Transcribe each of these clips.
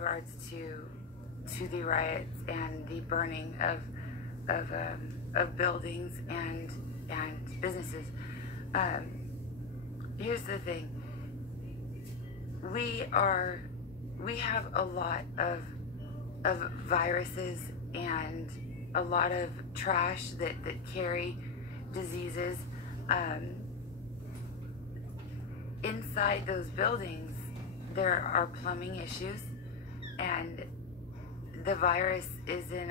regards to the riots and the burning of buildings and businesses. Here's the thing: we have a lot of viruses and a lot of trash that carry diseases. Inside those buildings, there are plumbing issues, and the virus is in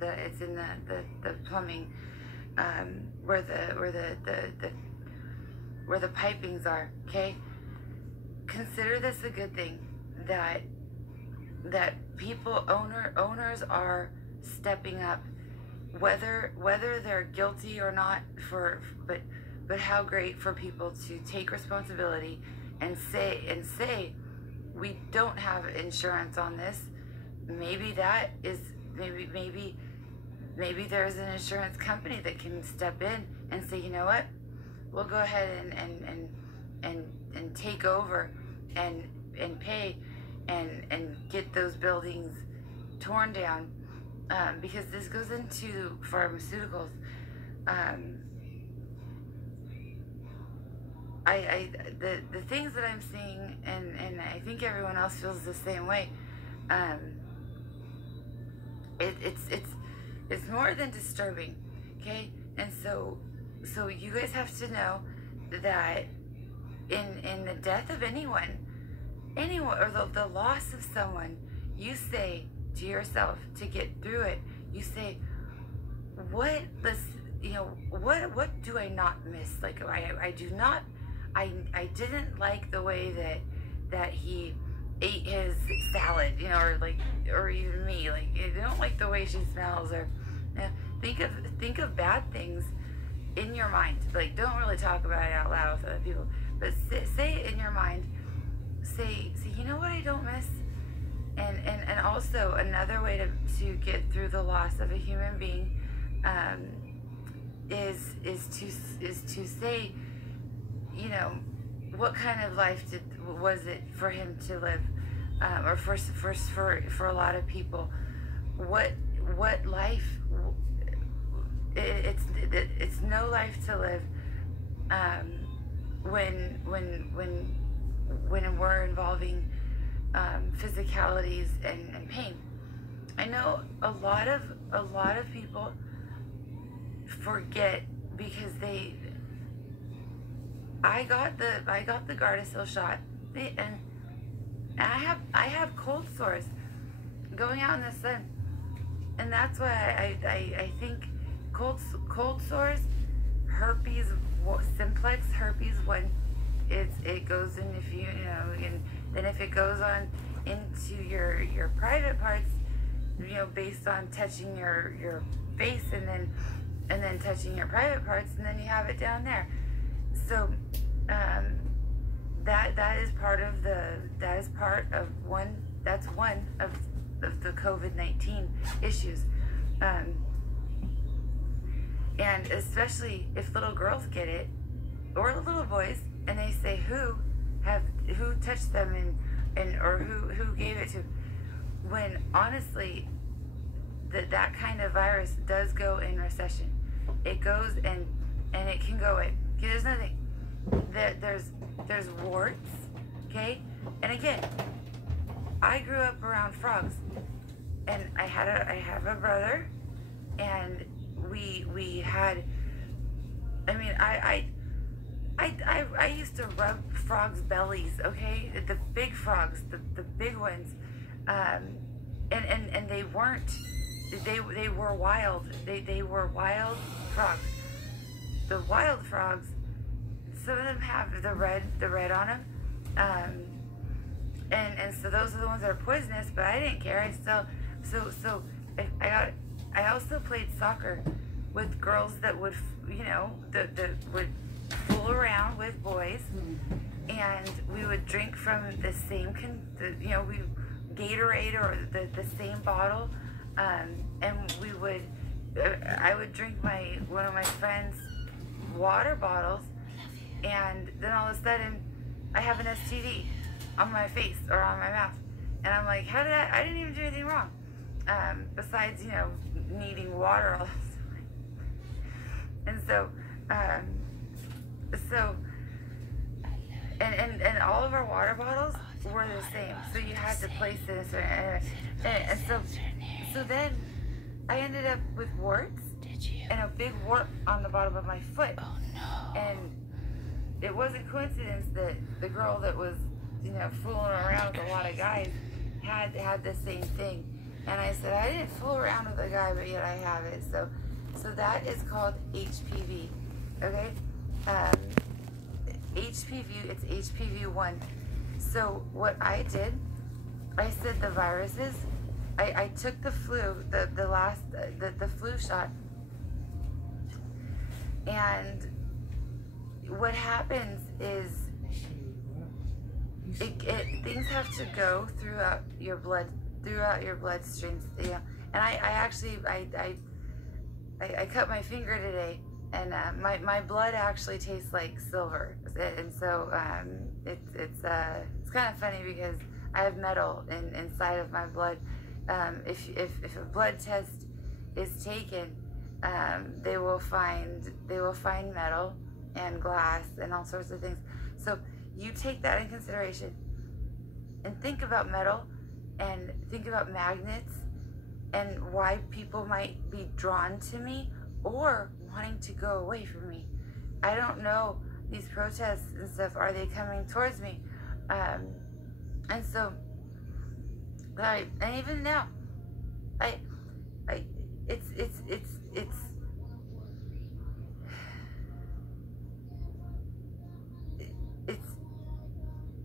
the plumbing, where the pipings are. Okay, consider this a good thing that owners are stepping up, whether they're guilty or not, but how great for people to take responsibility and say we don't have insurance on this. Maybe there's an insurance company that can step in and say, you know what, we'll go ahead and take over and pay and get those buildings torn down, because this goes into pharmaceuticals. The things that I'm seeing, and I think everyone else feels the same way. It's more than disturbing, okay? And so you guys have to know that in the death of anyone, or the loss of someone, you say to yourself, to get through it, you say, what do I not miss? Like, I didn't like the way that he ate his salad, or even me, like, I don't like the way she smells, or think of bad things in your mind. Like, don't really talk about it out loud with other people, but say it in your mind. Say, you know what I don't miss? And also another way to get through the loss of a human being, is to say, what kind of life was it for him to live, or for a lot of people, what life? It's no life to live when we're involving physicalities and pain. I know a lot of people forget, because I got the Gardasil shot, and I have cold sores going out in the sun, and that's why I think cold sores, herpes simplex herpes, when it goes in, if and then if it goes on into your private parts, based on touching your face and then touching your private parts, and then you have it down there. So that is one of the COVID-19 issues, and especially if little girls get it, or little boys, and they say who touched them or who gave it to, when honestly that kind of virus does go in recession. It goes and it can go away. Okay, there's nothing. There's warts, okay? And again, I grew up around frogs, and I have a brother, and we had, I used to rub frogs' bellies, okay? The big frogs, the big ones, and they were wild. They were wild frogs. The wild frogs, some of them have the red on them, and so those are the ones that are poisonous. But I didn't care. I also played soccer with girls that would, that would fool around with boys, and we would drink from the same, Gatorade or the same bottle, and I would drink one of my friends' water bottles, and then all of a sudden I have an STD on my face or on my mouth, and I'm I'm like, how did I didn't even do anything wrong. Besides, you know, needing water all the time. And so, so, and all of our water bottles were the same. So you had to place it in a certain, and so then I ended up with warts and a big wart on the bottom of my foot. Oh no. And it wasn't coincidence that the girl that was, you know, fooling around with a lot of guys had the same thing. And I said, I didn't fool around with a guy, but yet I have it. So that is called HPV. Okay? HPV, it's HPV-1. So what I did, I said the viruses, I took the flu, the flu shot, and what happens is things have to go throughout your bloodstreams, you know. And I actually cut my finger today, and my blood actually tastes like silver, and so it's kind of funny because I have metal inside of my blood. If a blood test is taken, they will find metal and glass and all sorts of things. So you take that in consideration and think about metal and think about magnets and why people might be drawn to me or wanting to go away from me. I don't know, these protests and stuff, are they coming towards me? And so, and even now,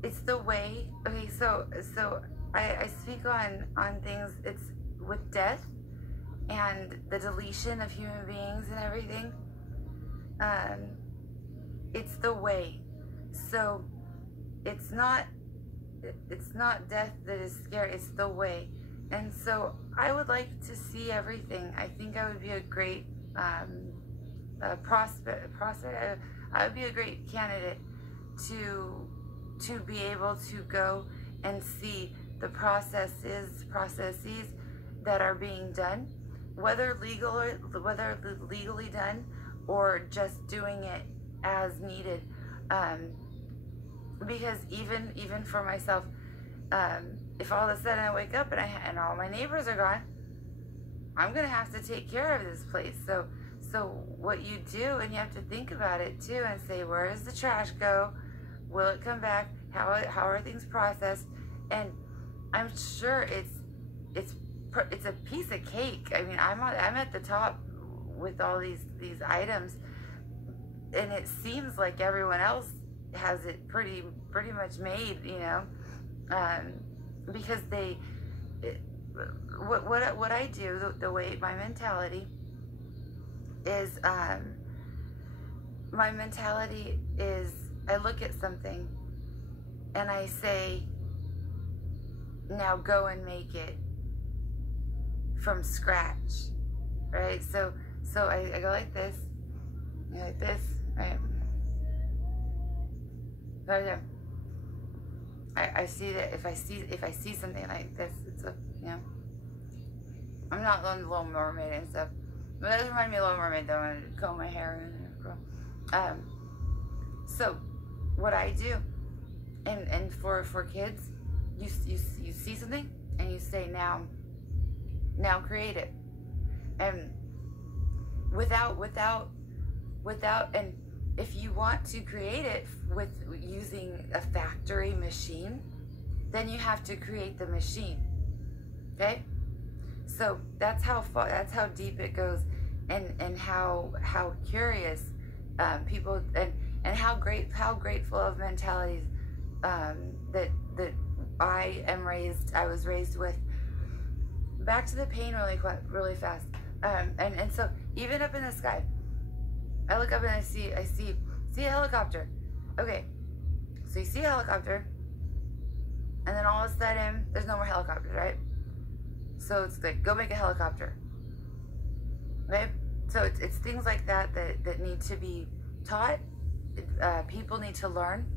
it's the way. Okay, so I speak on things. It's with death and the deletion of human beings and everything. It's the way. So it's not death that is scary. It's the way. And so I would like to see everything. I think I would be a great prospect. I would be a great candidate to be able to go and see the processes that are being done, whether legally done or just doing it as needed. Because even for myself, if all of a sudden I wake up and all my neighbors are gone, I'm gonna have to take care of this place. So what you do, and you have to think about it too, and say, where does the trash go? Will it come back? How are things processed? And I'm sure it's a piece of cake. I mean, I'm at the top with all these items, and it seems like everyone else has it pretty much made, you know, because what I do, the way my mentality is, I look at something and I say, now go and make it from scratch, right? So I go like this, right? I see that if I see something like this, it's a, you know, I'm not the Little Mermaid and stuff, but that remind me of Little Mermaid though. I comb my hair and grow. So what I do, and for kids, you see something and you say, now create it, and without and if you want to create it with using a factory machine, then you have to create the machine. Okay, so that's how deep it goes, and how curious people, and how grateful of mentalities that I was raised with. Back to the pain really fast, and so even up in the sky, I look up and I see a helicopter. Okay, so you see a helicopter, and then all of a sudden there's no more helicopters, right? So it's like, go make a helicopter. Okay, so it's things like that need to be taught. People need to learn.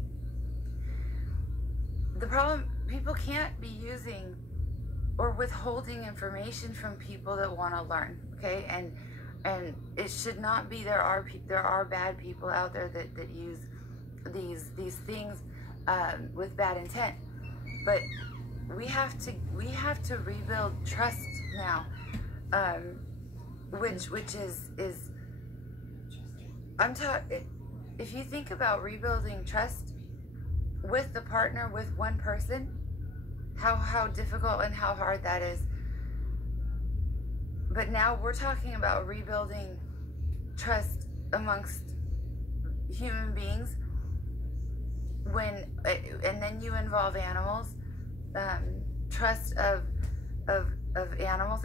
The problem, people can't be using or withholding information from people that want to learn. Okay, and it should not be. There are bad people out there that use these things with bad intent, but we have to rebuild trust now, which is I'm talking. If you think about rebuilding trust with the partner, with one person, how difficult and how hard that is. But now we're talking about rebuilding trust amongst human beings, and then you involve animals, trust of animals.